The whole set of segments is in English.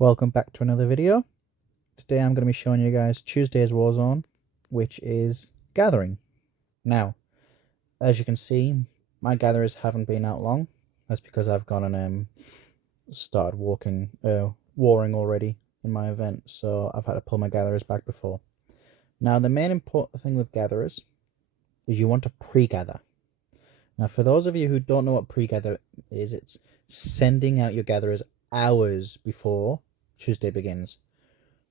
Welcome back to another video. Today I'm going to be showing you guys Tuesday's Warzone, which is gathering. Now, as you can see, my gatherers haven't been out long. That's because I've gone and started warring already in my event, so I've had to pull my gatherers back before. Now, the main important thing with gatherers is you want to pre-gather. Now, for those of you who don't know what pre-gather is, it's sending out your gatherers hours before Tuesday begins.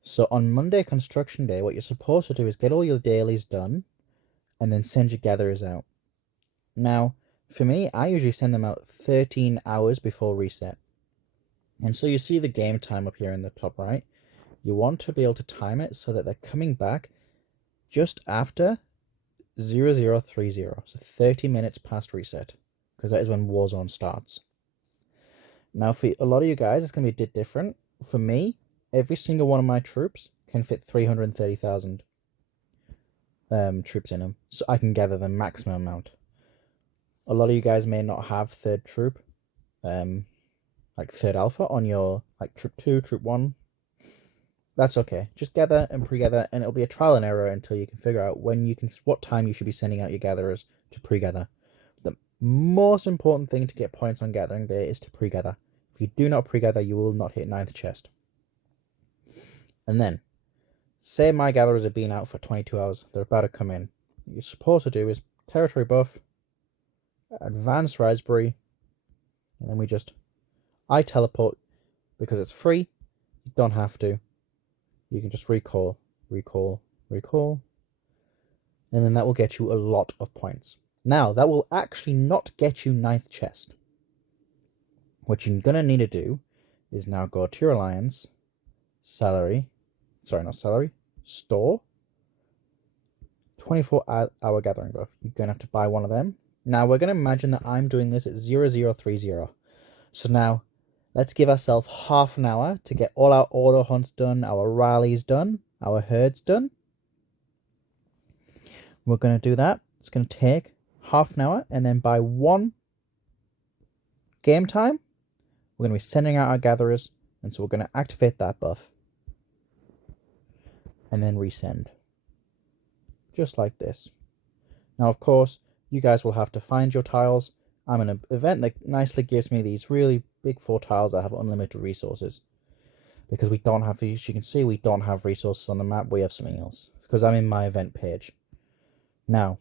So on Monday, construction day, what you're supposed to do is get all your dailies done and then send your gatherers out. Now, for me, I usually send them out 13 hours before reset. And so you see the game time up here in the top right. You want to be able to time it so that they're coming back just after 0030, so 30 minutes past reset, because that is when Warzone starts. Now, for a lot of you guys, it's going to be a bit different. For me, every single one of my troops can fit 330,000 troops in them, so I can gather the maximum amount. A lot of you guys may not have third troop, like third alpha on your like troop 2, troop 1. That's okay. Just gather and pre-gather, and it'll be a trial and error until you can figure out what time you should be sending out your gatherers to pre-gather. The most important thing to get points on gathering day is to pre-gather. If you do not pre-gather, you will not hit 9th chest. And then, say my gatherers have been out for 22 hours. They're about to come in. What you're supposed to do is territory buff, advanced raspberry, and then I teleport because it's free. You don't have to. You can just recall, and then that will get you a lot of points. Now, that will actually not get you 9th chest. What you're going to need to do is now go to your alliance, store, 24-hour gathering buff. You're going to have to buy one of them. Now, we're going to imagine that I'm doing this at 0030. So now, let's give ourselves half an hour to get all our auto hunts done, our rallies done, our herds done. We're going to do that. It's going to take half an hour, and then by 1 game time, we're going to be sending out our gatherers, and so we're going to activate that buff. And then resend. Just like this. Now, of course, you guys will have to find your tiles. I'm in an event that nicely gives me these really big 4 tiles that have unlimited resources. Because we don't have, as you can see, we don't have resources on the map. We have something else. It's because I'm in my event page. Now,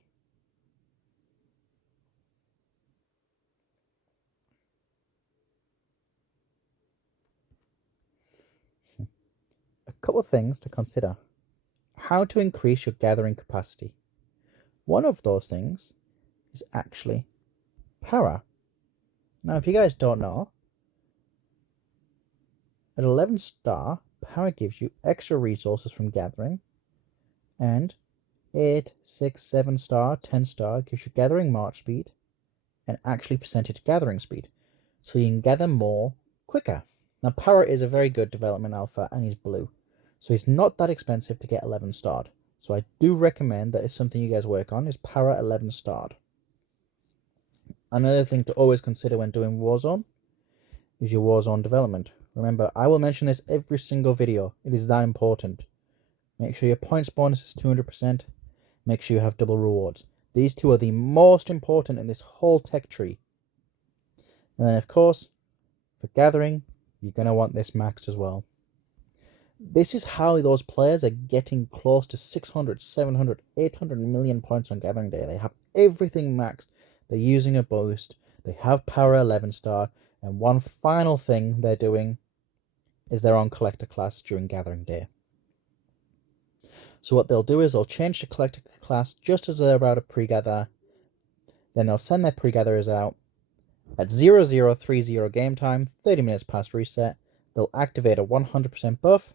a couple of things to consider. How to increase your gathering capacity. One of those things is actually power. Now, if you guys don't know, at 11 star, power gives you extra resources from gathering, and 8, 6, 7 star, 10 star gives you gathering march speed and actually percentage gathering speed, so you can gather more quicker. Now, power is a very good development alpha, and he's blue, so he's not that expensive to get 11 starred. So I do recommend that is something you guys work on, is power 11 starred. Another thing to always consider when doing Warzone is your Warzone development. Remember, I will mention this every single video. It is that important. Make sure your points bonus is 200%. Make sure you have double rewards. These two are the most important in this whole tech tree. And then, of course, for gathering, you're going to want this maxed as well. This is how those players are getting close to 600, 700, 800 million points on gathering day. They have everything maxed. They're using a boost. They have power 11 star. And one final thing they're doing is they're on collector class during gathering day. So what they'll do is they'll change the collector class just as they're about to pre-gather. Then they'll send their pre-gatherers out at 0030 game time, 30 minutes past reset. They'll activate a 100% buff,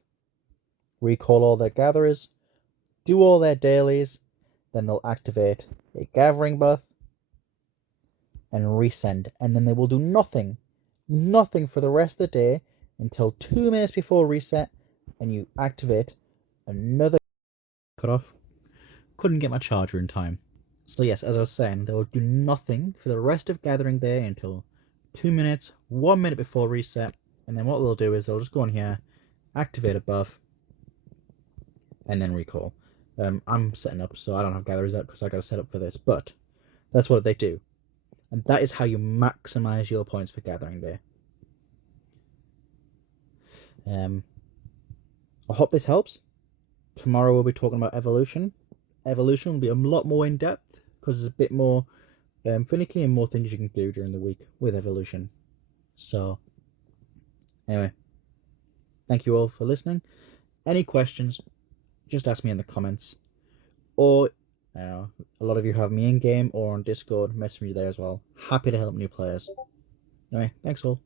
recall all their gatherers, do all their dailies, then they'll activate a gathering buff and resend, and then they will do nothing for the rest of the day until 2 minutes before reset, and you activate another cut off. Couldn't get my charger in time. So yes, as I was saying, they will do nothing for the rest of gathering day until 2 minutes, 1 minute before reset, and then what they'll do is they'll just go on here, activate a buff, and then recall. I'm setting up, so I don't have gatherers up because I got to set up for this, but that's what they do. And that is how you maximize your points for Gathering Day. I hope this helps. Tomorrow we'll be talking about Evolution. Evolution will be a lot more in depth because there's a bit more finicky and more things you can do during the week with Evolution. So, anyway, thank you all for listening. Any questions, just ask me in the comments. Or, a lot of you have me in game or on Discord, message me there as well. Happy to help new players. Anyway, thanks all.